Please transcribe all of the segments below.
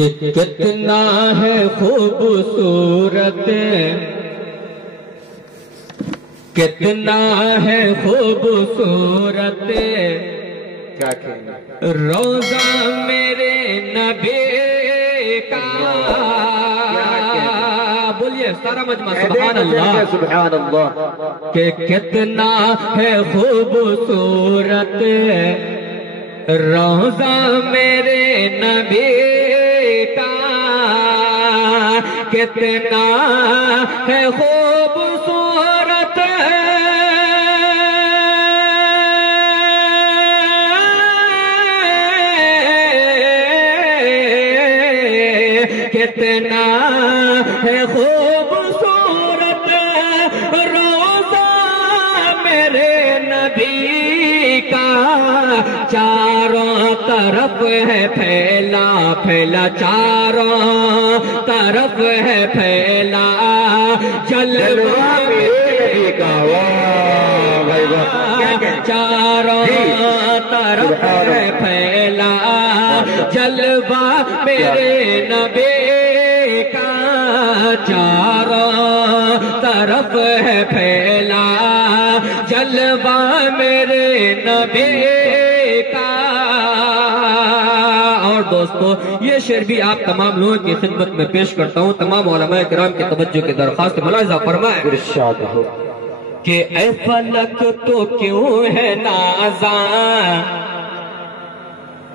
کہ کتنا ہے خوبصورت، کتنا ہے خوبصورت کیا کہنا روزہ میرے نبی کا۔ بولیے سارا مجمع سبحان اللہ، سبحان اللہ۔ کہ کتنا ہے خوبصورت روزہ میرے نبی کا، کتنا ہے خوبصورت کتنا ہے خوبصورت روزہ میرے نبی کا، چاروں طرف ہے پھیلا پھیلا، چاروں طرف ہے پھیلا جلوہ نبی کا۔ واہ بھائی واہ، چاروں طرف ہے پھیلا جلوہ میرے نبی کا، چاروں طرف ہے پھیلا جلوہ میرے نبی کا۔ اور دوستو یہ شعر بھی آپ تمام لوگوں کی خدمت میں پیش کرتا ہوں، تمام علماء کرام کی توجہ کی درخواست ملاحظہ فرمائیں ارشاد ہو کہ اے فلک تو کیوں ہے نازاں،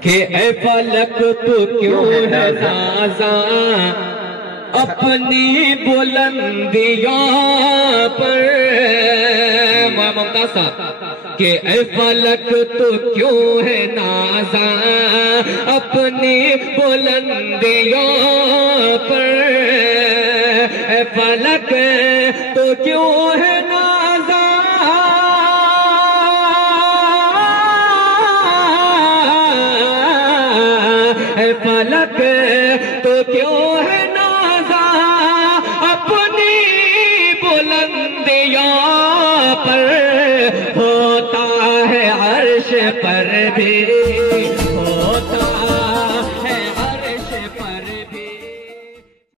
کہ اے فلک تو کیوں ہے نازاں اپنی بلندیوں پر، ممتاز صاحب کہ اے فلک تو کیوں ہے نازاں اپنی بلندیوں پر، اے فلک تو کیوں ہے نازاں اے فلک تو کیوں ہے نازاں اپنی بلندیوں پر، ہوتا ہے عرش پر بھی